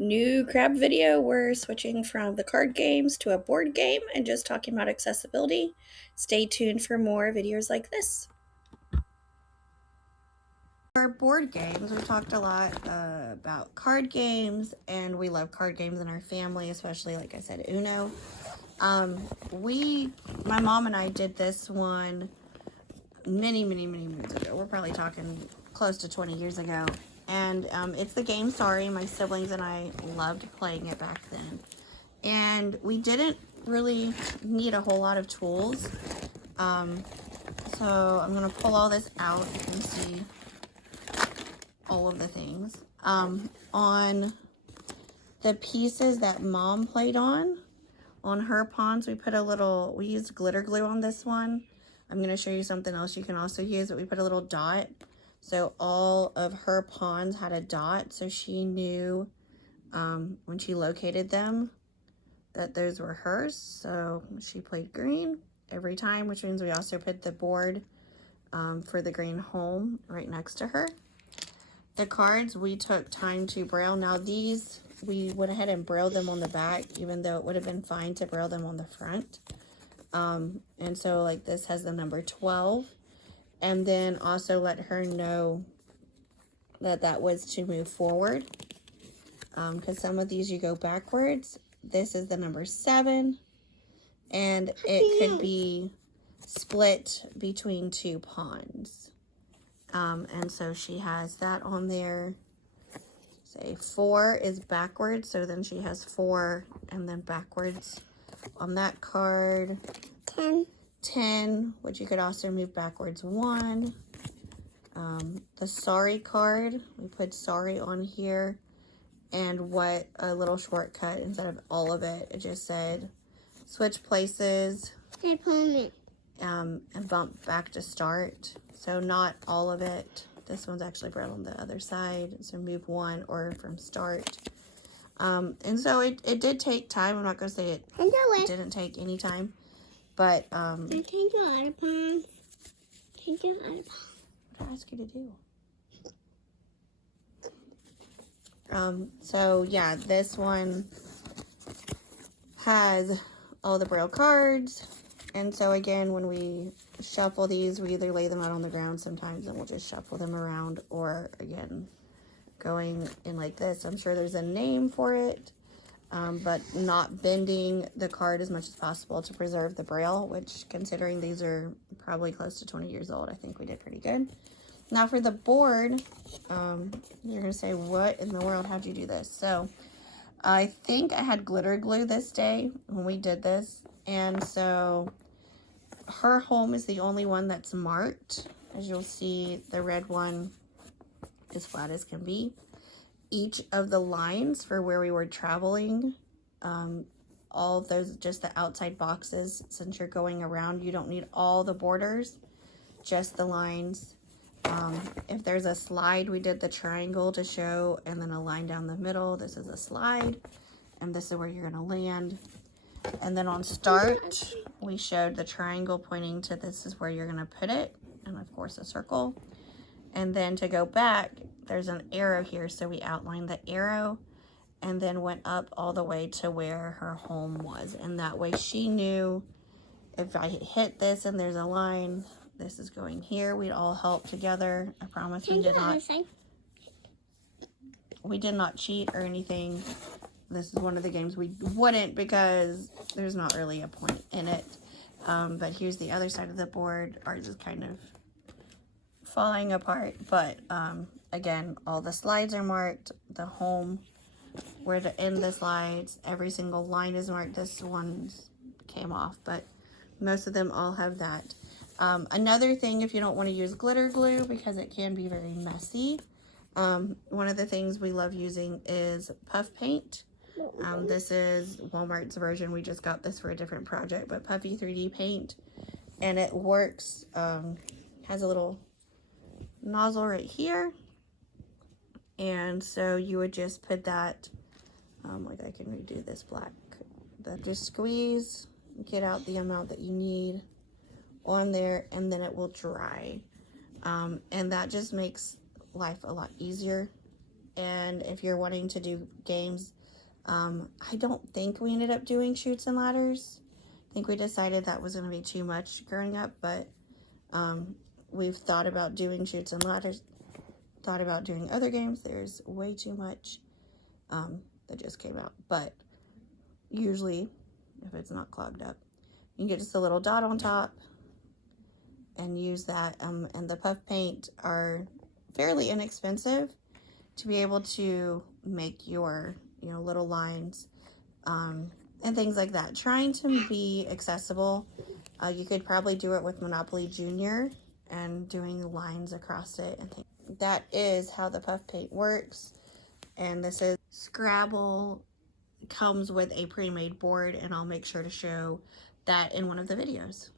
New crab video. We're switching from the card games to a board game and just talking about accessibility. Stay tuned for more videos like this. For board games, we talked a lot about card games, and we love card games in our family, especially, like I said, Uno. My mom and I did this one many moons ago. We're probably talking close to 20 years ago. And it's the game Sorry. My siblings and I loved playing it back then. And we didn't really need a whole lot of tools. So I'm going to pull all this out. You can see all of the things. On the pieces that Mom played on her pawns, we used glitter glue on this one. I'm going to show you something else you can also use, but we put a little dot. So all of her pawns had a dot, so she knew when she located them that those were hers. So she played green every time, which means we also put the board for the green home right next to her. The cards, we took time to braille. Now these, we went ahead and brailled them on the back, even though it would have been fine to braille them on the front. And so like this has the number 12. And then also let her know that that was to move forward. Because some of these you go backwards. This is the number 7. And it could be split between 2 pawns. And so she has that on there. Say 4 is backwards, so then she has 4 and then backwards on that card. 10, which you could also move backwards 1. The Sorry card, we put Sorry on here, and what a little shortcut, instead of all of it, it just said switch places and bump back to start. So not all of it. This one's actually brought on the other side, so move 1 or from start. And so it did take time. I'm not going to say it didn't take any time. But, what did I ask you to do? So yeah, this one has all the Braille cards. And so again, when we shuffle these, we either lay them out on the ground sometimes and we'll just shuffle them around, or again, going in like this. I'm sure there's a name for it. But not bending the card as much as possible to preserve the Braille, which, considering these are probably close to 20 years old, I think we did pretty good. Now for the board, you're going to say, what in the world, how'd you do this? So I think I had glitter glue this day when we did this. And so her home is the only one that's marked. As you'll see, the red one is flat as can be. Each of the lines for where we were traveling, all of those, just the outside boxes, since you're going around, you don't need all the borders, just the lines. If there's a slide, we did the triangle to show, and then a line down the middle. This is a slide, and this is where you're going to land. And then on start, we showed the triangle pointing to this is where you're going to put it, and of course a circle. And then to go back, there's an arrow here, so we outlined the arrow and then went up all the way to where her home was. And that way she knew if I hit this and there's a line, this is going here. We'd all help together. I promise we did not cheat or anything. This is one of the games we wouldn't, because there's not really a point in it. But here's the other side of the board. Ours is kind of falling apart, but again, all the slides are marked, the home, where to end the slides, every single line is marked. This one came off, but most of them all have that. Another thing, if you don't want to use glitter glue because it can be very messy, one of the things we love using is puff paint. This is Walmart's version. We just got this for a different project, but puffy 3D paint, and it works. Has a little nozzle right here, and so you would just put that, like I can redo this black, that just squeeze, get out the amount that you need on there, and then it will dry, and that just makes life a lot easier And if you're wanting to do games, I don't think we ended up doing Chutes and Ladders. I think we decided that was going to be too much growing up, but we've thought about doing Chutes and Ladders, thought about doing other games. There's way too much that just came out, but usually if it's not clogged up, you can get just a little dot on top and use that. And the puff paint are fairly inexpensive to be able to make your, you know, little lines and things like that. Trying to be accessible. You could probably do it with Monopoly Junior and doing lines across it and things. That is how the puff paint works. And this is Scrabble. Comes with a pre-made board, and I'll make sure to show that in one of the videos.